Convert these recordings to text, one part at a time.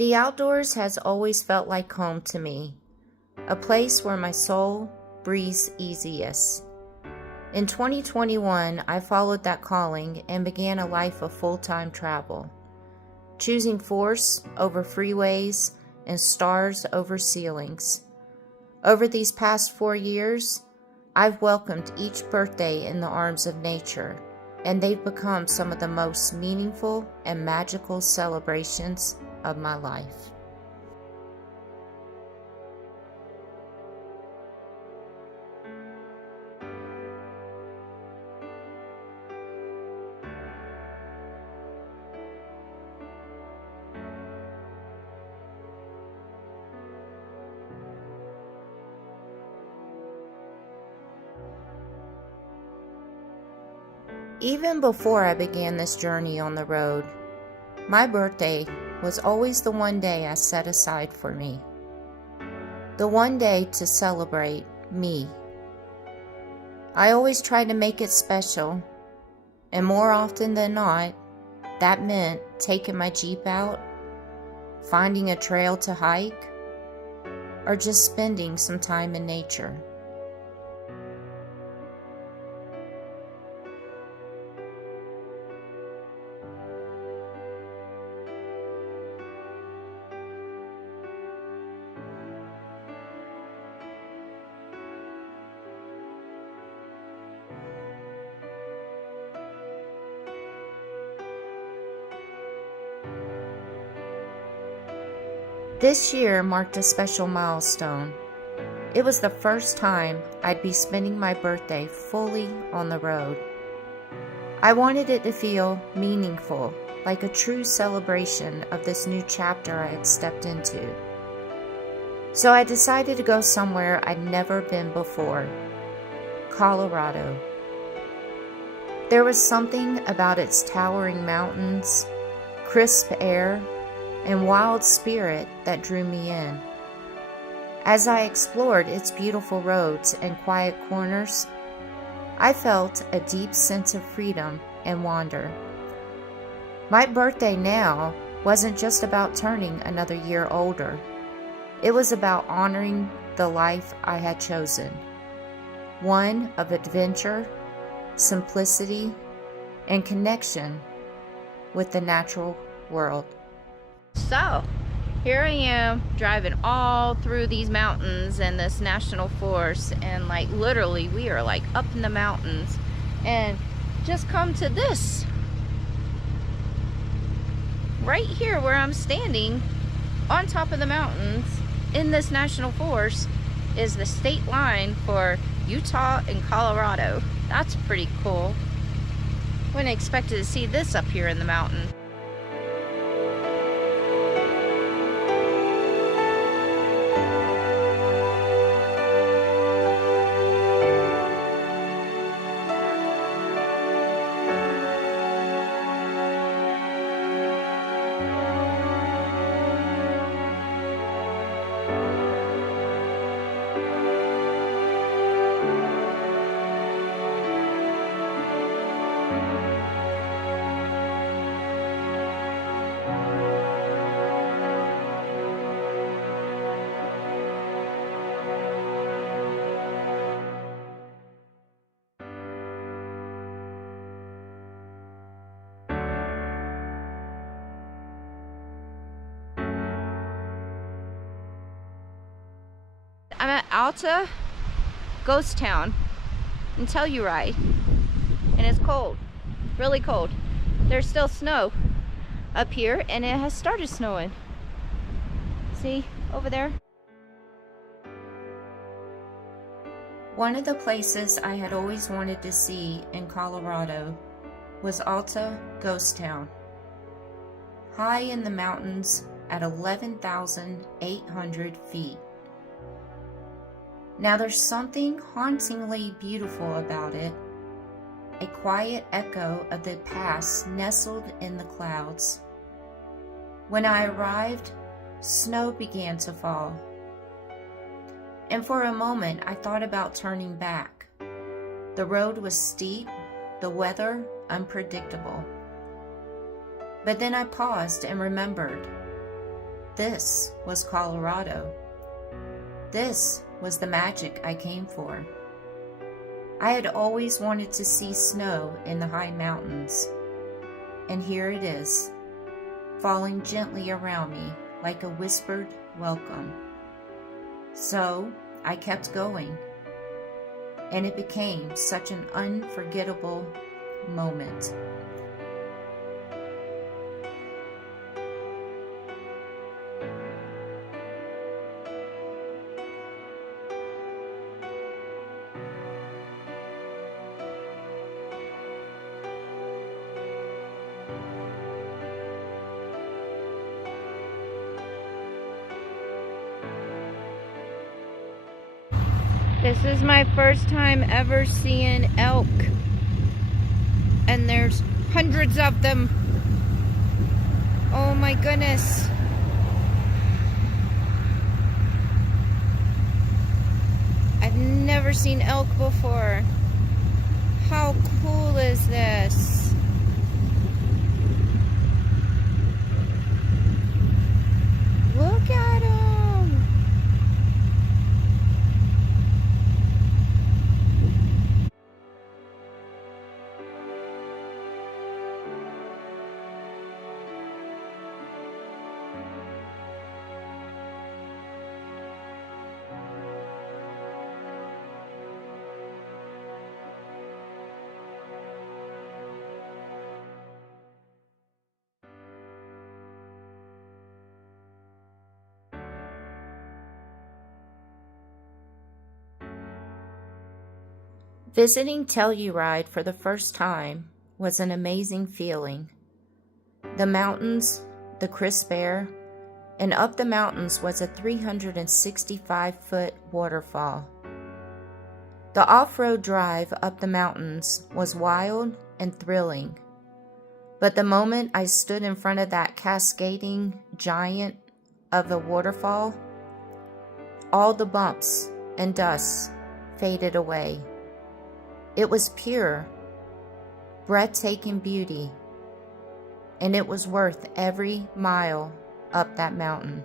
The outdoors has always felt like home to me, a place where my soul breathes easiest. In 2021, I followed that calling and began a life of full-time travel, choosing force over freeways and stars over ceilings. Over these past 4 years, I've welcomed each birthday in the arms of nature, and they've become some of the most meaningful and magical celebrations of my life. Even before I began this journey on the road, my birthday was always the one day I set aside for me. The one day to celebrate me. I always tried to make it special, and more often than not, that meant taking my Jeep out, finding a trail to hike, or just spending some time in nature. This year marked a special milestone. It was the first time I'd be spending my birthday fully on the road. I wanted it to feel meaningful, like a true celebration of this new chapter I had stepped into. So I decided to go somewhere I'd never been before, Colorado. There was something about its towering mountains, crisp air, and wild spirit that drew me in. As I explored its beautiful roads and quiet corners, I felt a deep sense of freedom and wonder. My birthday now wasn't just about turning another year older. It was about honoring the life I had chosen. One of adventure, simplicity, and connection with the natural world. So, here I am driving all through these mountains and this national forest, and like literally we are like up in the mountains, and just come to this. Right here where I'm standing on top of the mountains in this national forest is the state line for Utah and Colorado. That's pretty cool. Wouldn't expect to see this up here in the mountain. I'm at Alta ghost town in Telluride, and it's cold, really cold. There's still snow up here, and it has started snowing. See over there? One of the places I had always wanted to see in Colorado was Alta Ghost Town. High in the mountains at 11,800 feet. Now there's something hauntingly beautiful about it, a quiet echo of the past nestled in the clouds. When I arrived, snow began to fall, and for a moment I thought about turning back. The road was steep, the weather unpredictable. But then I paused and remembered this was Colorado. This was the magic I came for. I had always wanted to see snow in the high mountains, and here it is, falling gently around me like a whispered welcome. So I kept going, and it became such an unforgettable moment. This is my first time ever seeing elk, and there's hundreds of them. Oh my goodness. I've never seen elk before. How cool is this? Look at them. Visiting Telluride for the first time was an amazing feeling. The mountains, the crisp air, and up the mountains was a 365-foot waterfall. The off-road drive up the mountains was wild and thrilling, but the moment I stood in front of that cascading giant of the waterfall, all the bumps and dust faded away. It was pure, breathtaking beauty, and it was worth every mile up that mountain.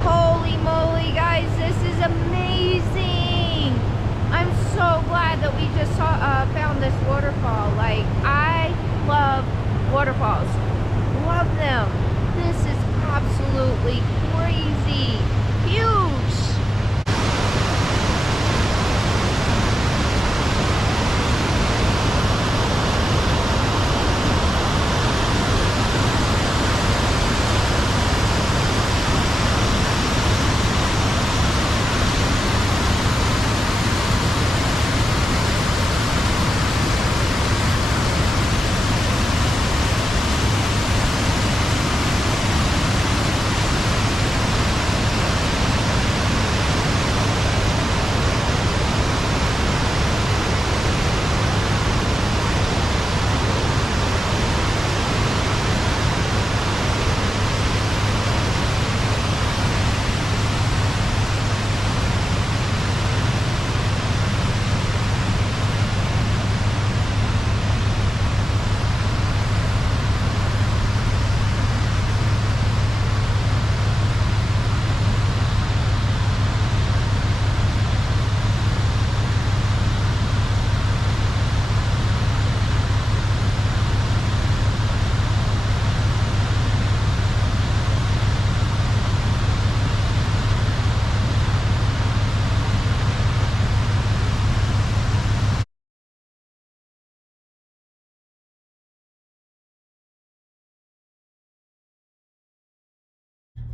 Holy moly, guys, this is amazing. I'm so glad that we just found this waterfall. Like, I love waterfalls. Love them. This is absolutely crazy. Huge.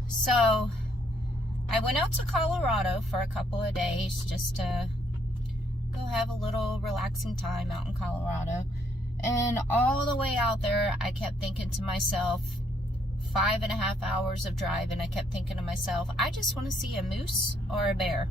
So I went out to Colorado for a couple of days just to go have a little relaxing time out in Colorado. And all the way out there, I kept thinking to myself, 5.5 hours of driving, I kept thinking to myself, I just want to see a moose or a bear.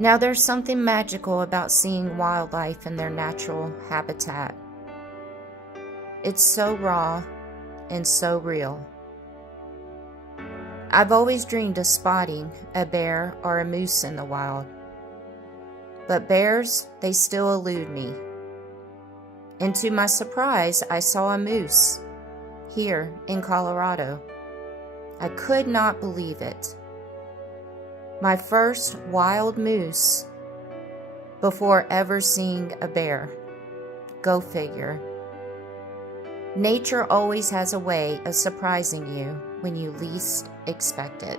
Now there's something magical about seeing wildlife in their natural habitat. It's so raw and so real. I've always dreamed of spotting a bear or a moose in the wild. But bears, they still elude me. And to my surprise, I saw a moose here in Colorado. I could not believe it. My first wild moose before ever seeing a bear. Go figure. Nature always has a way of surprising you when you least expect it.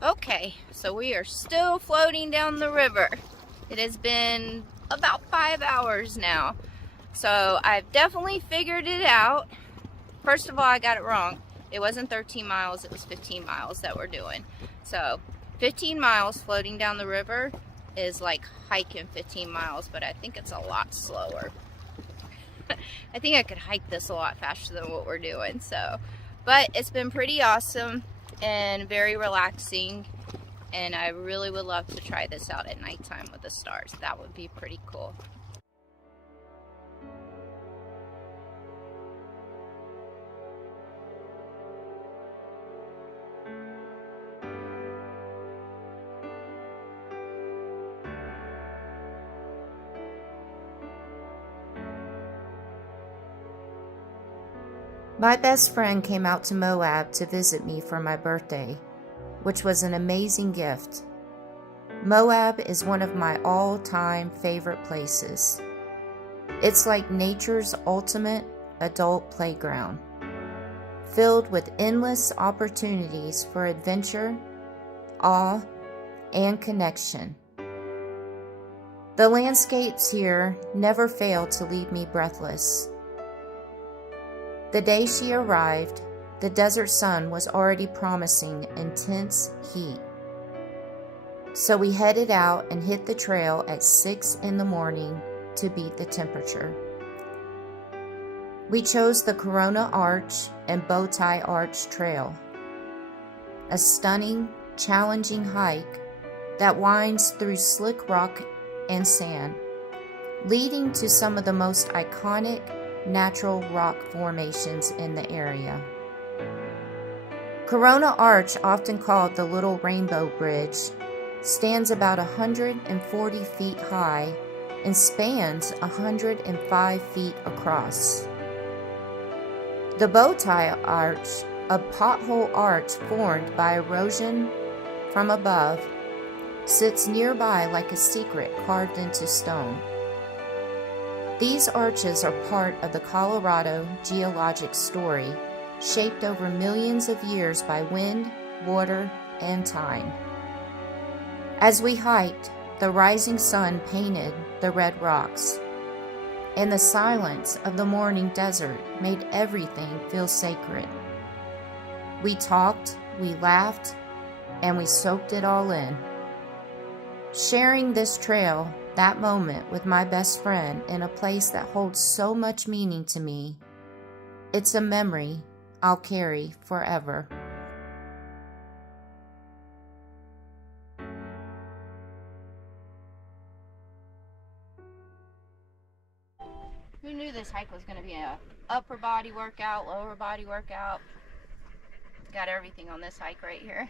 Okay, so we are still floating down the river. It has been about 5 hours now. So I've definitely figured it out. First of all, I got it wrong. It wasn't 13 miles, it was 15 miles that we're doing. So 15 miles floating down the river is like hiking 15 miles, but I think it's a lot slower. I think I could hike this a lot faster than what we're doing. But it's been pretty awesome and very relaxing, and I really would love to try this out at nighttime with the stars. That would be pretty cool. My best friend came out to Moab to visit me for my birthday, which was an amazing gift. Moab is one of my all-time favorite places. It's like nature's ultimate adult playground, filled with endless opportunities for adventure, awe, and connection. The landscapes here never fail to leave me breathless. The day she arrived, the desert sun was already promising intense heat. So we headed out and hit the trail at 6 in the morning to beat the temperature. We chose the Corona Arch and Bowtie Arch Trail, a stunning, challenging hike that winds through slick rock and sand, leading to some of the most iconic natural rock formations in the area. Corona Arch, often called the Little Rainbow Bridge, stands about 140 feet high and spans 105 feet across. The Bowtie Arch, a pothole arch formed by erosion from above, sits nearby like a secret carved into stone. These arches are part of the Colorado geologic story, shaped over millions of years by wind, water, and time. As we hiked, the rising sun painted the red rocks, and the silence of the morning desert made everything feel sacred. We talked, we laughed, and we soaked it all in. Sharing this trail, that moment with my best friend in a place that holds so much meaning to me, it's a memory I'll carry forever. Who knew this hike was going to be a upper body workout, lower body workout? Got everything on this hike right here.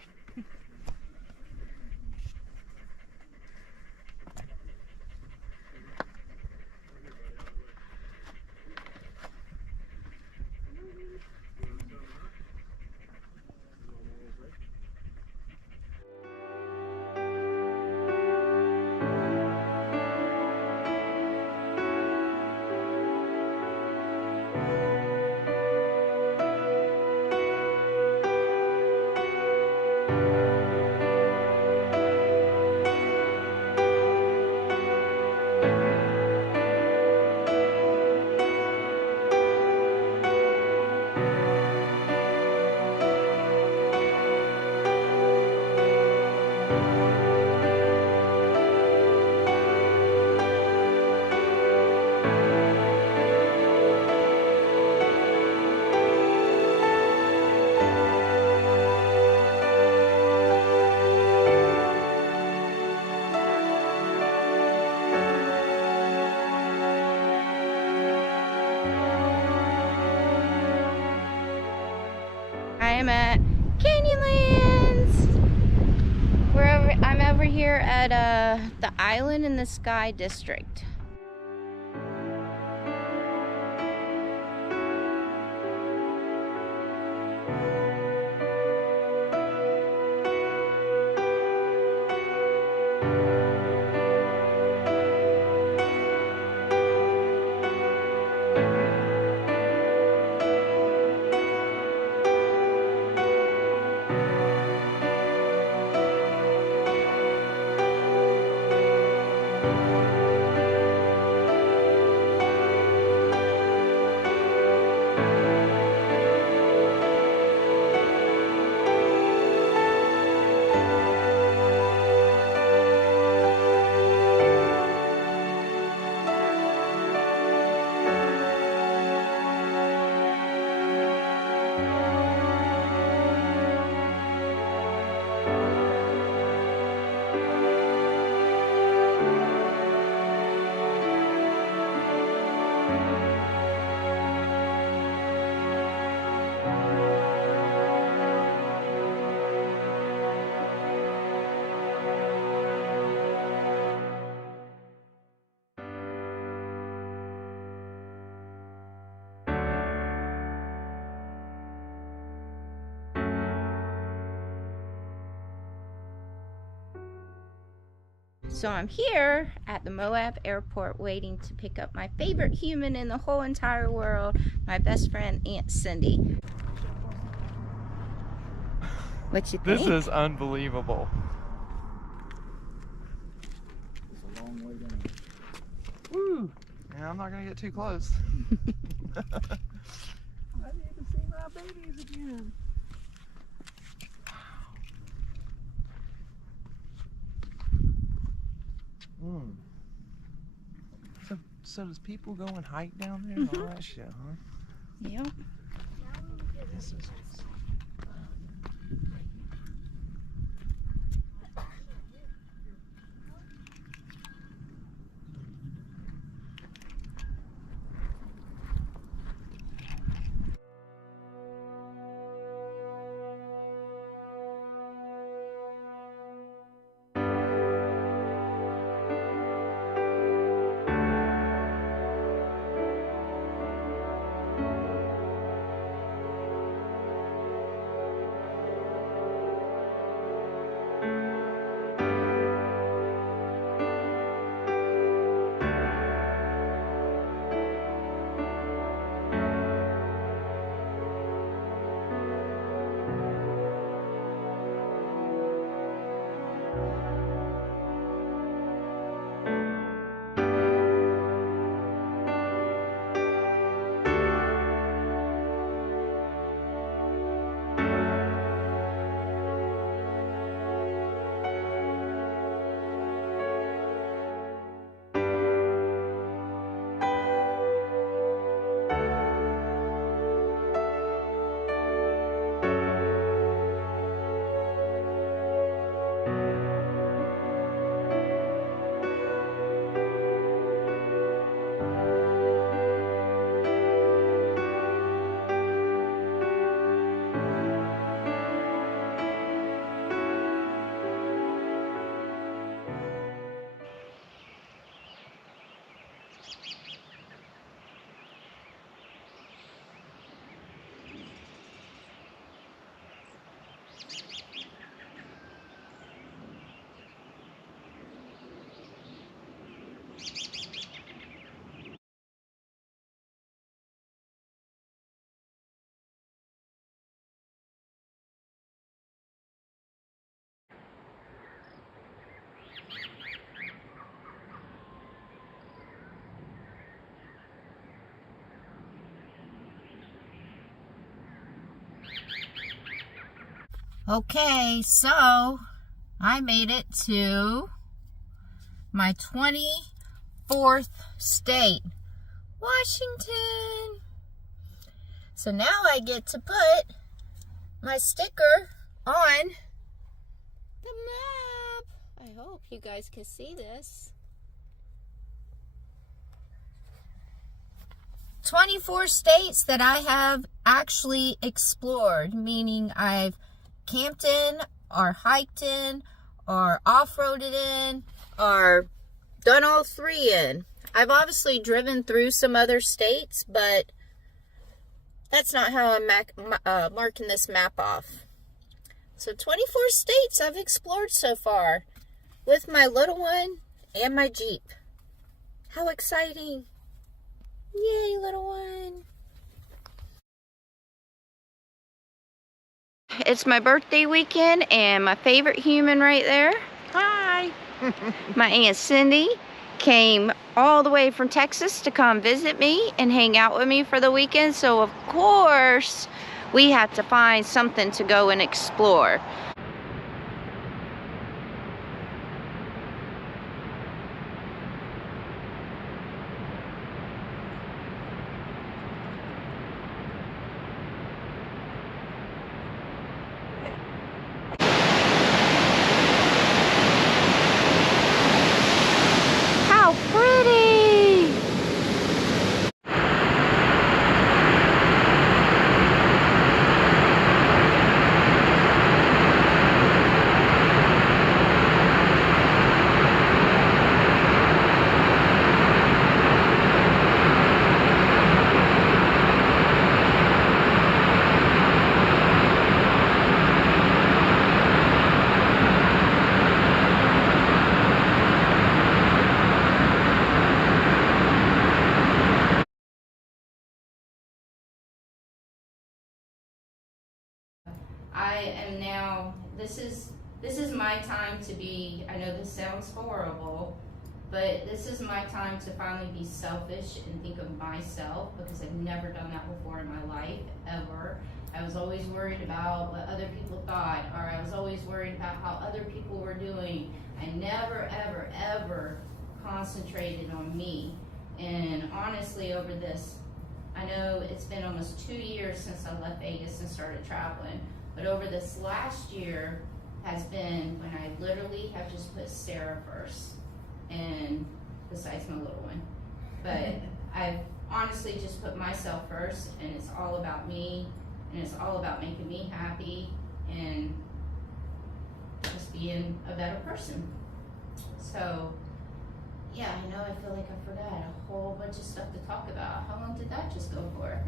I am at Canyonlands. I'm over here at the Island in the Sky District. So I'm here at the Moab airport waiting to pick up my favorite human in the whole entire world, my best friend, Aunt Cindy. What you think? This is unbelievable. It's a long way down. Woo! Yeah, I'm not gonna get too close. I need to see my babies again. Mm. So does people go and hike down there and all that shit, huh? Yep. This is just... Okay, so I made it to my 24th state, Washington. So now I get to put my sticker on the map. I hope you guys can see this. 24 states that I have actually explored, meaning I've camped in, or hiked in, or off-roaded in, or done all three in. I've obviously driven through some other states, but that's not how I'm marking this map off. So 24 states I've explored so far with my little one and my Jeep. How exciting! Yay, little one! It's my birthday weekend, and my favorite human right there, Hi. my Aunt Cindy, came all the way from Texas to come visit me and hang out with me for the weekend. So of course we had to find something to go and explore. How pretty! I am now, this is my time to be, I know this sounds horrible, but this is my time to finally be selfish and think of myself, because I've never done that before in my life, ever. I was always worried about what other people thought, or I was always worried about how other people were doing. I never, ever, ever concentrated on me. And honestly, over this, I know it's been almost 2 years since I left Vegas and started traveling, but over this last year has been when I literally have just put Sarah first, and besides my little one. But I've honestly just put myself first, and it's all about me, and it's all about making me happy and just being a better person. So yeah, I know I feel like I forgot a whole bunch of stuff to talk about. How long did that just go for?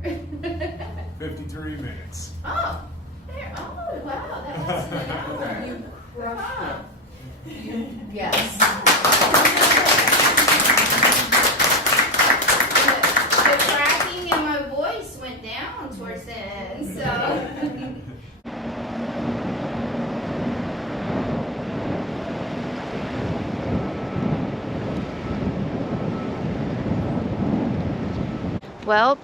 53 minutes. Oh, there. Oh, wow, that lasted an hour. You crushed it. Yes. The cracking in my voice went down towards the end, so. Well,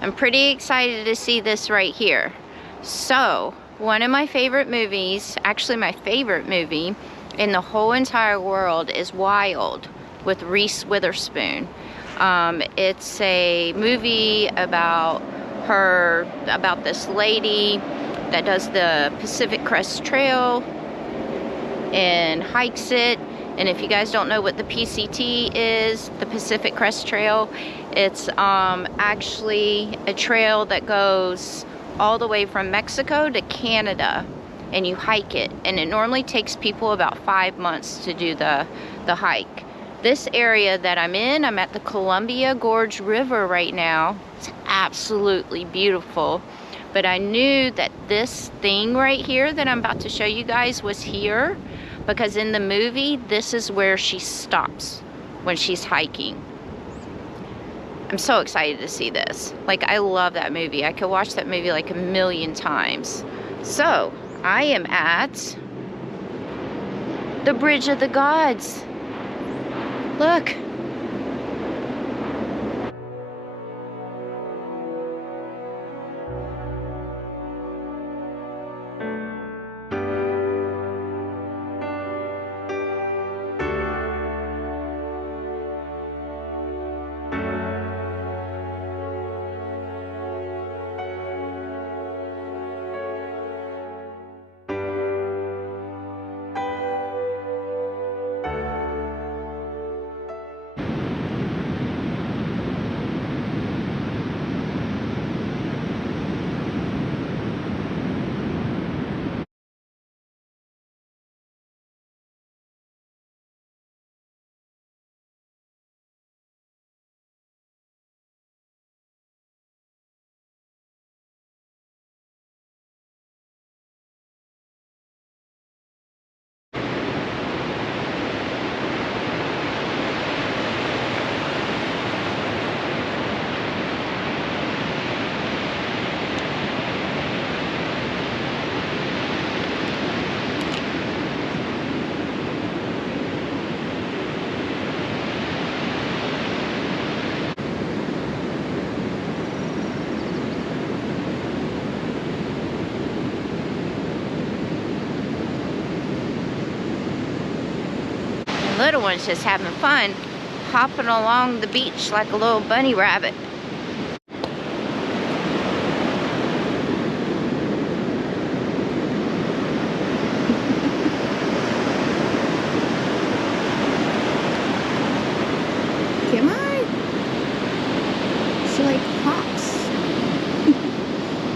I'm pretty excited to see this right here. So, one of my favorite movies, actually my favorite movie in the whole entire world, is Wild with Reese Witherspoon. It's a movie about this lady that does the Pacific Crest Trail and hikes it. And if you guys don't know what the PCT is, the Pacific Crest Trail, it's actually a trail that goes all the way from Mexico to Canada, and you hike it. And it normally takes people about 5 months to do the hike. This area that I'm in, I'm at the Columbia Gorge River right now. It's absolutely beautiful. But I knew that this thing right here that I'm about to show you guys was here, because in the movie, this is where she stops when she's hiking. I'm so excited to see this. Like, I love that movie. I could watch that movie like a million times. So, I am at the Bridge of the Gods. Look. Little one's just having fun hopping along the beach like a little bunny rabbit. Come on. She like hops.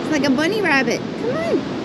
It's like a bunny rabbit. Come on.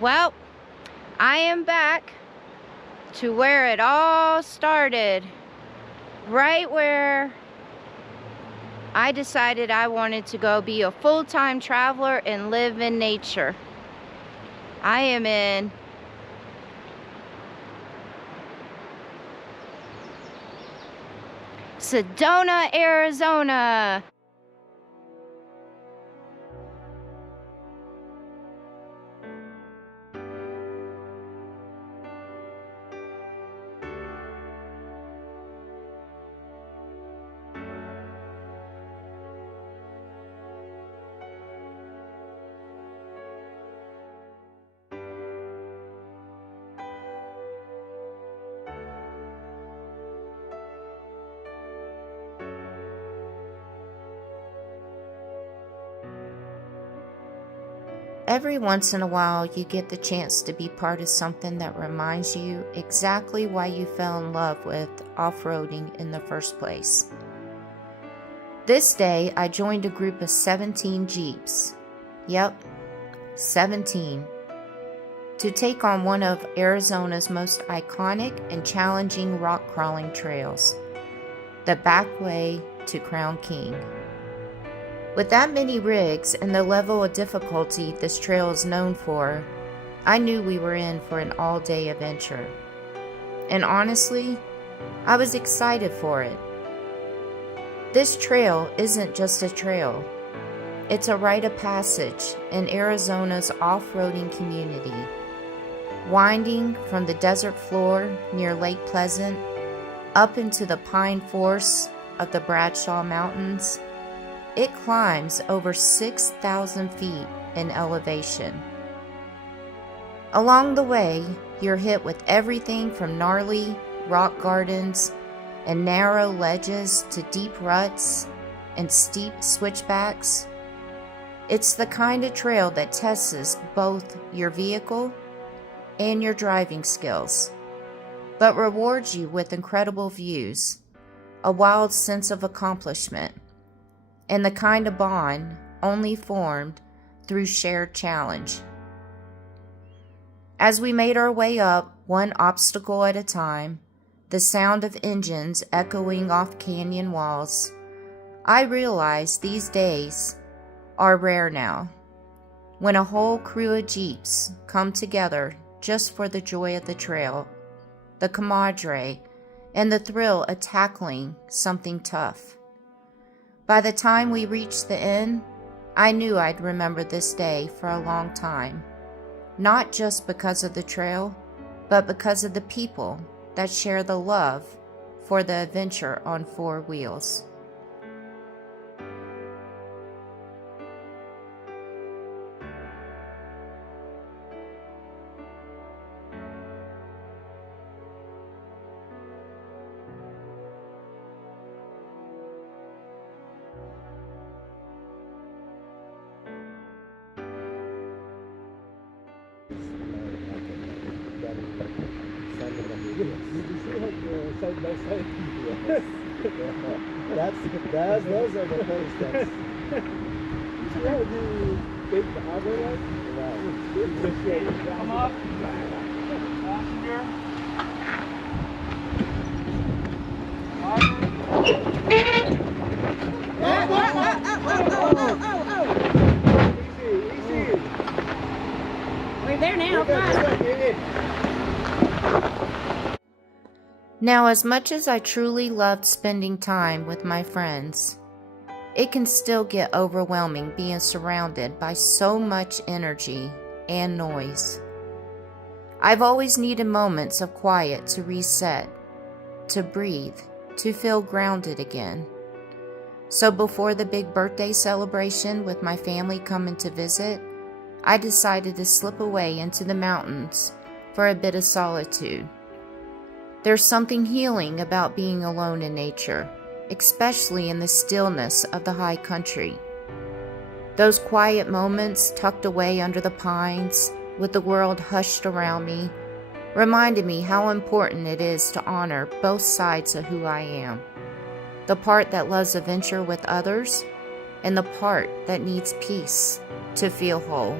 Well, I am back to where it all started. Right where I decided I wanted to go be a full-time traveler and live in nature. I am in Sedona, Arizona. Every once in a while, you get the chance to be part of something that reminds you exactly why you fell in love with off-roading in the first place. This day, I joined a group of 17 Jeeps. Yep, 17. To take on one of Arizona's most iconic and challenging rock crawling trails, the back way to Crown King. With that many rigs and the level of difficulty this trail is known for, I knew we were in for an all-day adventure. And honestly, I was excited for it. This trail isn't just a trail. It's a rite of passage in Arizona's off-roading community. Winding from the desert floor near Lake Pleasant up into the pine forests of the Bradshaw Mountains, it climbs over 6,000 feet in elevation. Along the way, you're hit with everything from gnarly rock gardens and narrow ledges to deep ruts and steep switchbacks. It's the kind of trail that tests both your vehicle and your driving skills, but rewards you with incredible views, a wild sense of accomplishment, and the kind of bond only formed through shared challenge. As we made our way up, one obstacle at a time, the sound of engines echoing off canyon walls, I realized these days are rare now, when a whole crew of Jeeps come together just for the joy of the trail, the camaraderie, and the thrill of tackling something tough. By the time we reached the end, I knew I'd remember this day for a long time, not just because of the trail, but because of the people that share the love for the adventure on four wheels. Side by side. Yes. Those are the first steps. Yeah, the big auger light. Right. Come up. Passenger. Easy. We're there now. Come on. Now, as much as I truly loved spending time with my friends, it can still get overwhelming being surrounded by so much energy and noise. I've always needed moments of quiet to reset, to breathe, to feel grounded again. So before the big birthday celebration with my family coming to visit, I decided to slip away into the mountains for a bit of solitude. There's something healing about being alone in nature, especially in the stillness of the high country. Those quiet moments tucked away under the pines, with the world hushed around me, reminded me how important it is to honor both sides of who I am. The part that loves adventure with others, and the part that needs peace to feel whole.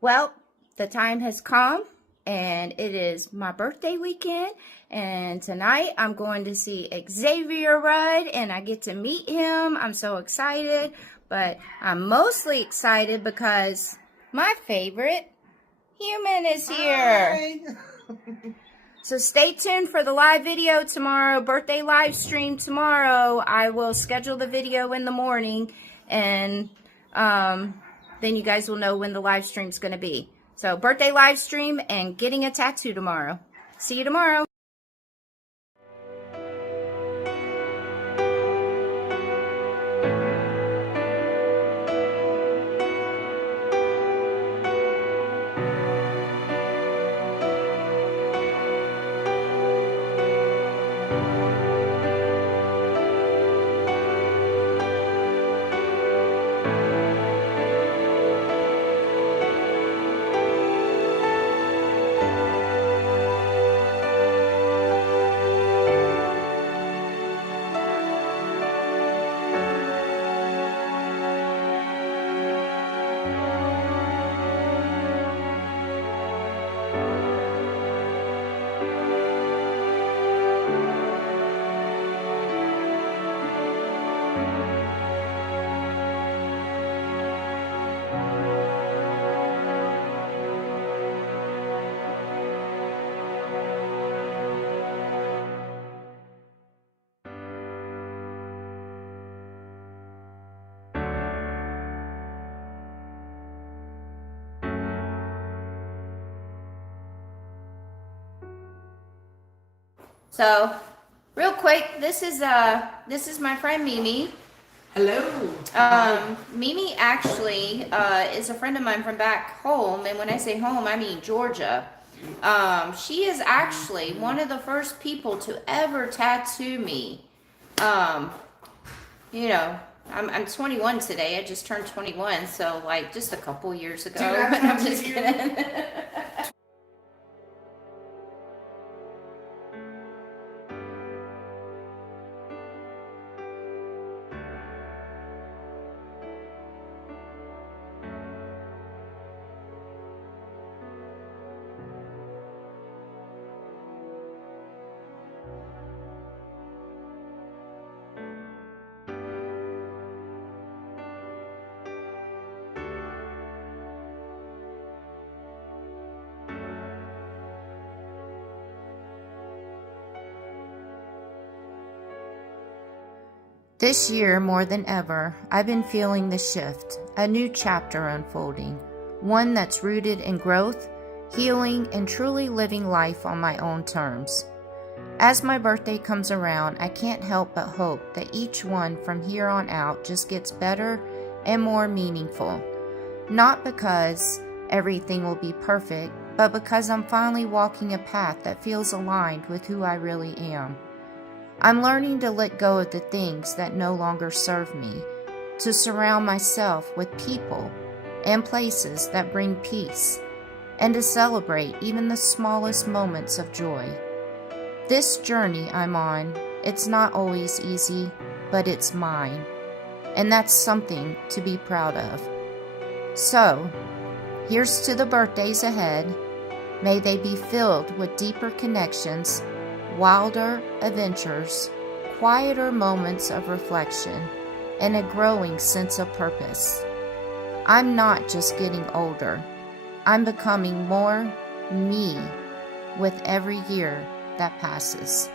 Well, the time has come and it is my birthday weekend, and tonight I'm going to see Xavier Rudd and I get to meet him. I'm so excited, but I'm mostly excited because my favorite human is here. So stay tuned for the live video tomorrow, birthday live stream tomorrow. I will schedule the video in the morning, and then you guys will know when the live stream is going to be. So birthday live stream and getting a tattoo tomorrow. See you tomorrow. So, real quick, this is my friend Mimi. Hello. Mimi actually is a friend of mine from back home, and when I say home, I mean Georgia. She is actually one of the first people to ever tattoo me. You know, I'm 21 today. I just turned 21, so like just a couple years ago. I'm just kidding. This year, more than ever, I've been feeling the shift, a new chapter unfolding, one that's rooted in growth, healing, and truly living life on my own terms. As my birthday comes around, I can't help but hope that each one from here on out just gets better and more meaningful. Not because everything will be perfect, but because I'm finally walking a path that feels aligned with who I really am. I'm learning to let go of the things that no longer serve me, to surround myself with people and places that bring peace, and to celebrate even the smallest moments of joy. This journey I'm on, it's not always easy, but it's mine, and that's something to be proud of. So, here's to the birthdays ahead. May they be filled with deeper connections, wilder adventures, quieter moments of reflection, and a growing sense of purpose. I'm not just getting older. I'm becoming more me with every year that passes.